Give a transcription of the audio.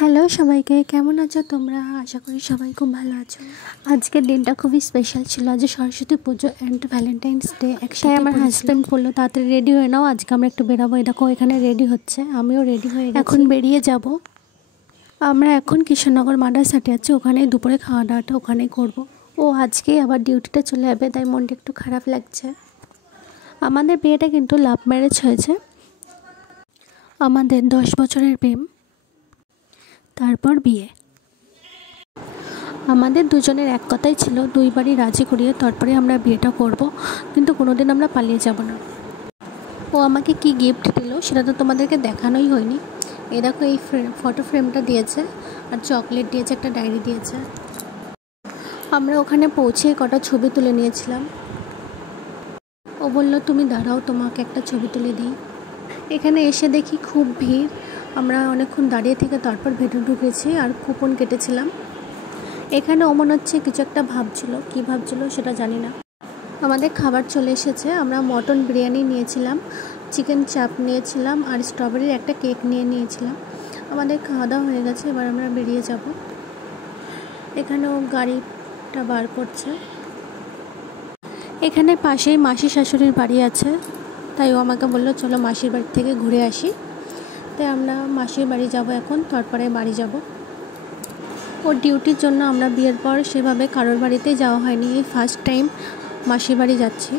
Hello সবাইকে, কেমন আছো তোমরা? আশা করি সবাই খুব ভালো আছো। আজকের দিনটা খুবই স্পেশাল ছিল। আজ সরস্বতী পুজো অ্যান্ড ভ্যালেন্টাইন্স ডে একসাথে। আমার হাজব্যান্ড বললো তাড়াতাড়ি রেডি হয়ে নাও, আজকে আমরা একটু বেরাবো। দেখো এখানে রেডি হচ্ছে, আমিও রেডি হয়ে এখন বেরিয়ে যাব। আমরা এখন কৃষ্ণনগর মাদ্রাসাতে আছি, ওখানেই দুপুরে খাওয়া দাওয়াটা ওখানেই করব। ও আজকে আবার ডিউটিতে চলে যাবে, তাই মনটা একটু খারাপ লাগছে। আমাদের বিয়েটা কিন্তু লাভ ম্যারেজ হয়েছে। আমাদের 10 বছরের প্রেম, তারপর বিয়ে। আমাদের দুজনের এক কথাই ছিল, দুইবারই রাজি করিয়ে তারপরে আমরা বিয়েটা করব, কিন্তু কোনোদিন আমরা পালিয়ে যাব না। ও আমাকে কি গিফট দিল সেটা তো তোমাদেরকে দেখানোই হয়নি। এই দেখো, এই ফটো ফ্রেমটা দিয়েছে, আর চকলেট দিয়েছে, একটা ডায়েরি দিয়েছে। আমরা ওখানে পৌঁছে কটা ছবি তুলে নিয়েছিলাম। ও বলল তুমি দাঁড়াও, তোমাকে একটা ছবি তুলে দিই। এখানে এসে দেখি খুব ভিড়। আমরা অনেকক্ষণ দাঁড়িয়ে থেকে তারপর ভেতরে ঢুকেছি আর কুপন কেটেছিলাম। এখানে ও মনে হচ্ছে কিছু একটা ভাবছিল, কী ভাবছিল সেটা জানি না। আমাদের খাবার চলে এসেছে। আমরা মটন বিরিয়ানি নিয়েছিলাম, চিকেন চাপ নিয়েছিলাম, আর স্ট্রবেরির একটা কেক নিয়েছিলাম। আমাদের খাওয়া দাওয়া হয়ে গেছে, এবার আমরা বেরিয়ে যাব। এখানেও গাড়িটা বার করছে। এখানে পাশেই মাসি শাশুড়ির বাড়ি আছে, তাই ও আমাকে বললো চলো মাসির বাড়ি থেকে ঘুরে আসি। তাই আমরা মাসির বাড়ি যাব এখন, তারপরে বাড়ি যাব। ওর ডিউটির জন্য আমরা বিয়ের পর সেভাবে কারোর বাড়িতে যাওয়া হয়নি, এই ফার্স্ট টাইম মাসির বাড়ি যাচ্ছি।